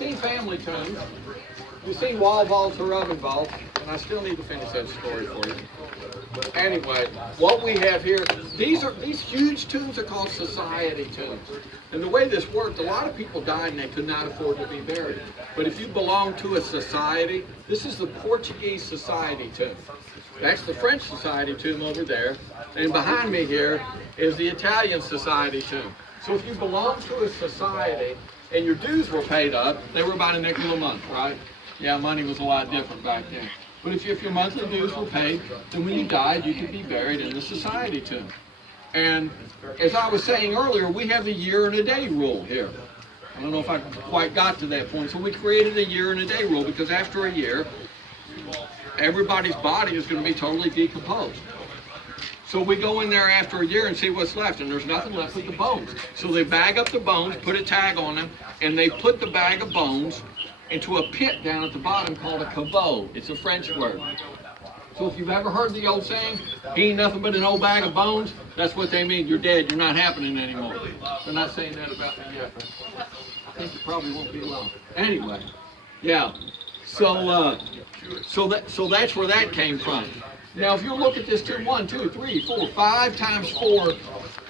Seen family tombs. You've seen wall vaults or oven vaults, and I still need to finish that story for you. Anyway, what we have here, these huge tombs are called society tombs. And the way this worked, a lot of people died and they could not afford to be buried. But if you belong to a society, this is the Portuguese society tomb. That's the French society tomb over there. And behind me here is the Italian society tomb. So if you belong to a society and your dues were paid up, they were about a nickel a month, right? Yeah, money was a lot different back then. But if your monthly dues were paid, then when you died, you could be buried in the society tomb. And as I was saying earlier, we have a year and a day rule here. I don't know if I quite got to that point. So we created a year and a day rule because after a year, everybody's body is going to be totally decomposed. So we go in there after a year and see what's left, and there's nothing left but the bones. So they bag up the bones, put a tag on them, and they put the bag of bones into a pit down at the bottom called a caveau. It's a French word. So if you've ever heard the old saying, he ain't nothing but an old bag of bones, that's what they mean. You're dead. You're not happening anymore. They're not saying that about me yet. I think it probably won't be long. Anyway, yeah. So that's where that came from. Now, if you look at this tomb, 1, 2, 3, 4, 5 times 4,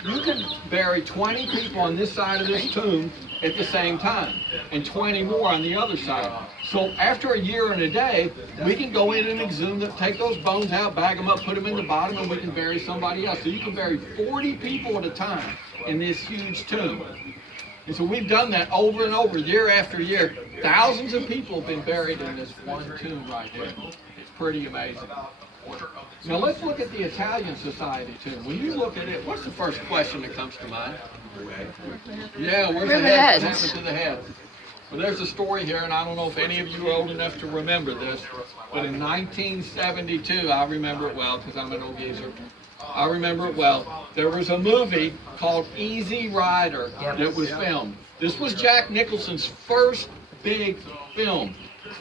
you can bury 20 people on this side of this tomb at the same time, and 20 more on the other side. So after a year and a day, we can go in and exhume them, take those bones out, bag them up, put them in the bottom, and we can bury somebody else. So you can bury 40 people at a time in this huge tomb. And so we've done that over and over, year after year. Thousands of people have been buried in this one tomb right here. It's pretty amazing. Now let's look at the Italian society tomb. When you look at it, what's the first question that comes to mind? Yeah, where's the head? What happened to the head? Well, there's a story here, and I don't know if any of you are old enough to remember this, but in 1972, I remember it well because I'm an old geezer. I remember it well. There was a movie called Easy Rider that was filmed. This was Jack Nicholson's first big film.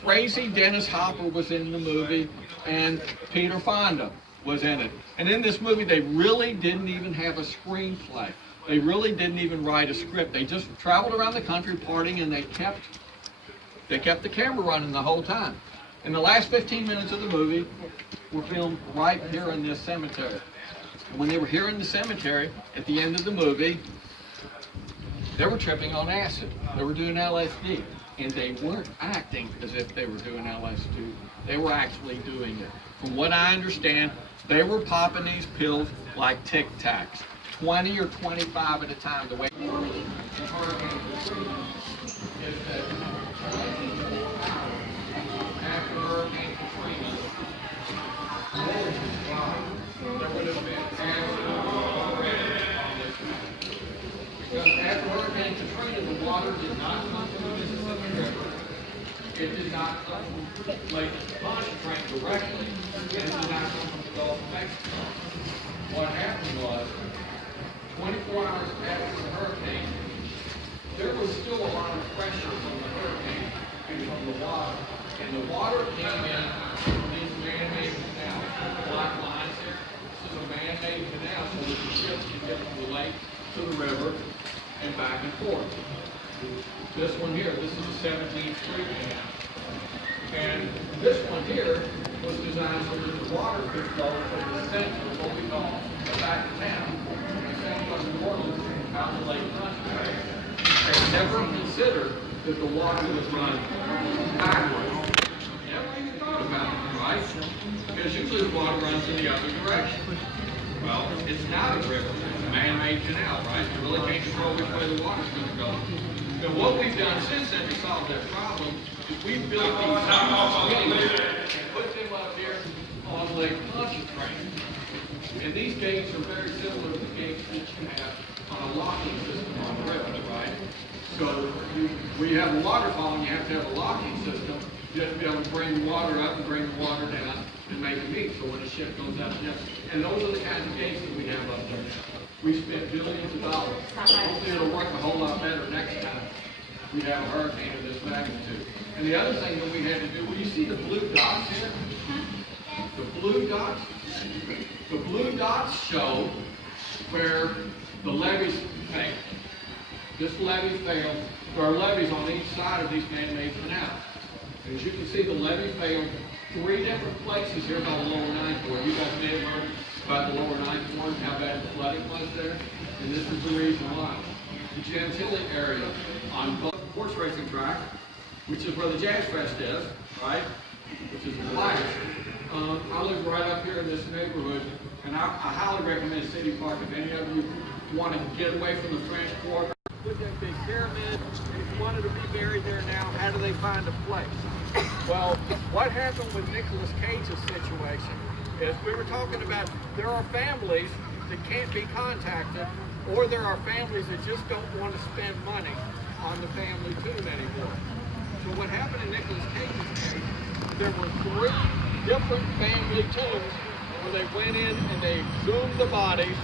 Crazy Dennis Hopper was in the movie, and Peter Fonda was in it. And in this movie, they really didn't even have a screenplay. They really didn't even write a script. They just traveled around the country partying, and they kept the camera running the whole time. And the last 15 minutes of the movie were filmed right here in this cemetery. And when they were here in the cemetery, at the end of the movie, they were tripping on acid. They were doing LSD. And they weren't acting as if they were doing LSD. They were actually doing it. From what I understand, they were popping these pills like Tic Tacs, 20 or 25 at a time. The way Hurricane Katrina is that after Hurricane Katrina, there would have been acid already on this mountain. Because after Hurricane Katrina, the water did not come from the Mississippi River. It did not come from Lake Pontchartrain directly, and it did not come from the Gulf of Mexico. What happened was, 24 hours after the hurricane, there was still a lot of pressure from the hurricane and from the water. And the water came in from these man-made canals. Black lines here. This is a man-made canal so that the ships can get from the lake to the river and back and forth. This one here, this is a 17th Street canal. And this one here was designed so that the water could flow from the center of what we call the back of town, the center of New Orleans, out to Lake Pontchartrain. They never considered that the water was running backwards. Never even thought about it, right? Because usually the water runs in the other direction. Well, it's not a river, it's a man-made canal, right? You really can't control which way the water's going to go. And what we've done since then to solve that problem is we've built these gates and put them up here on Lake Pontchartrain. And these gates are very similar to the gates that you have on a locking system on the river, right? So when you have a waterfall and you have to have a locking system, you have to be able to bring the water up and bring the water down and make it meet. So when a ship goes out there, and those are the kinds of gates that we have up there now. We spent billions of dollars. Hopefully it'll work a whole lot better next time we have a hurricane of this magnitude. And the other thing that we had to do, will you see the blue dots here? The blue dots? The blue dots show where the levees, hey, This levee failed. There are levees on each side of these man-made canals. As you can see, the levee failed 3 different places here by the lower Ninth Ward. You guys may have heard about the lower Ninth Ward, how bad the flooding was there. And this is the reason why. The Chantilly area on both the horse racing track, which is where the Jazz Fest is, right? Which is the highest. I live right up here in this neighborhood, and I highly recommend City Park if any of you want to get away from the French Quarter. With that big pyramid, and if you wanted to be buried there now, how do they find a place? Well, what happened with Nicolas Cage's situation is we were talking about there are families that can't be contacted, or there are families that just don't want to spend money on the family tomb anymore. So what happened in Nicolas Cage's case, there were 3 different family tombs where they went in and they exhumed the bodies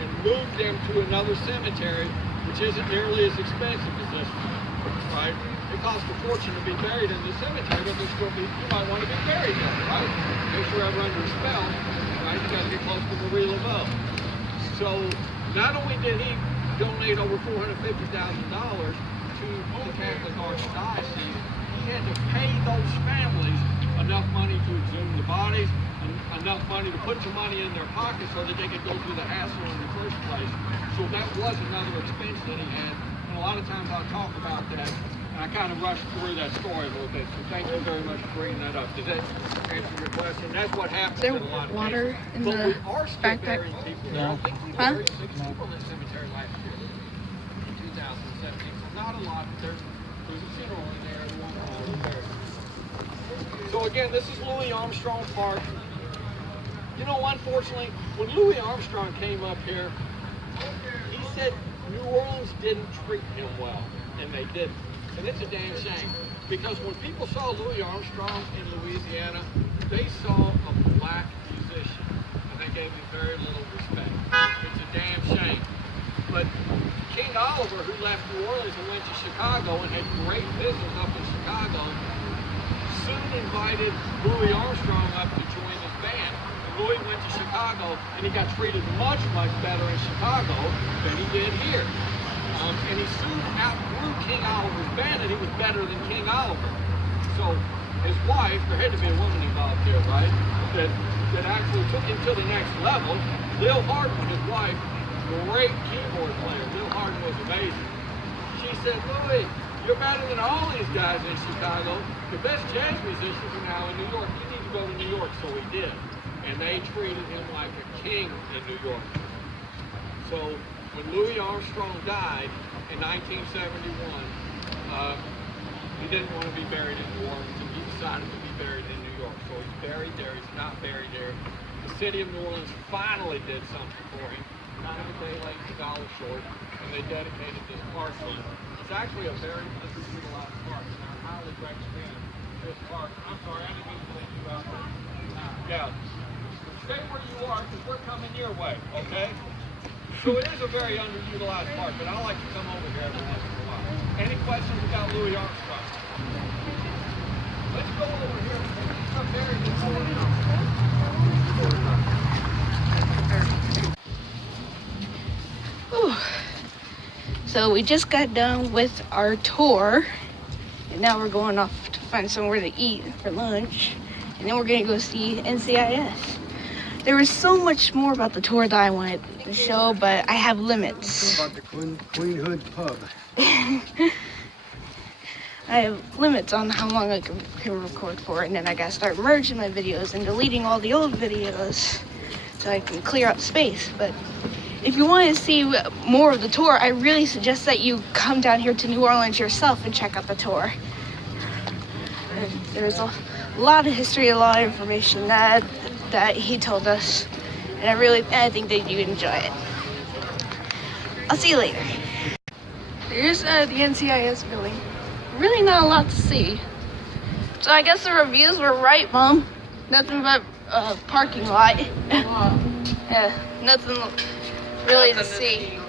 and moved them to another cemetery, which isn't nearly as expensive as this one, right? It costs a fortune to be buried in the cemetery, but there's still you might want to be buried there, right? In case you're ever under a spell, right? You got to get close to the real above. So not only did he donate over $450,000 to the Catholic Archdiocese, he had to pay those families enough money to exhume the bodies, and enough money to put some money in their pocket so that they could go through the hassle in the first place. So that was another expense that he had, and a lot of times I'll talk about that. And I kind of rushed through that story a little bit, so thank you very much for bringing that up. Does that answer your question? That's what happens in a lot of water cases. in but the we are still backpack? burying people there. I think we buried 6 people in the cemetery last year, in 2017. So not a lot, but there's a funeral in there and one buried. So again, this is Louis Armstrong Park. You know, unfortunately, when Louis Armstrong came up here, he said New Orleans didn't treat him well, and they didn't. And it's a damn shame, because when people saw Louis Armstrong in Louisiana, they saw a black musician, and they gave him very little respect. It's a damn shame. But King Oliver, who left New Orleans and went to Chicago and had great business up in Chicago, soon invited Louis Armstrong up to join his band. And Louis went to Chicago, and he got treated much, much better in Chicago than he did here. And he soon outgrew King Oliver's band, and he was better than King Oliver. So his wife, there had to be a woman involved here, right? That actually took him to the next level. Lil Hardin, his wife, great keyboard player. Lil Hardin was amazing. She said, Louis, you're better than all these guys in Chicago. The best jazz musicians are now in New York. You need to go to New York. So he did. And they treated him like a king in New York. So when Louis Armstrong died in 1971, he didn't want to be buried in New Orleans, and he decided to be buried in New York. So he's buried there. He's not buried there. The city of New Orleans finally did something for him, kind of a day late, $1 short, and they dedicated this park to him. It's actually a very underutilized park, and I highly recommend this park. I'm sorry, I didn't mean to leave you out there. Yeah. Stay where you are, because we're coming your way, okay? So it is a very underutilized park, but I like to come over here every once in a while. Any questions about Louis Armstrong? Let's go over here. He's up there. So we just got done with our tour, and now we're going off to find somewhere to eat for lunch, and then we're gonna go see NCIS. There was so much more about the tour that I wanted to show, but I have limits. About the Queen Hood pub. I have limits on how long I can record for, and then I gotta start merging my videos and deleting all the old videos so I can clear up space. But if you want to see more of the tour, I really suggest that you come down here to New Orleans yourself and check out the tour. And there's a lot of history, a lot of information that he told us, and I think that you'd enjoy it. I'll see you later. Here's the NCIS building. Really not a lot to see. So I guess the reviews were right, Mom. Nothing but parking lot. Yeah, nothing really to see.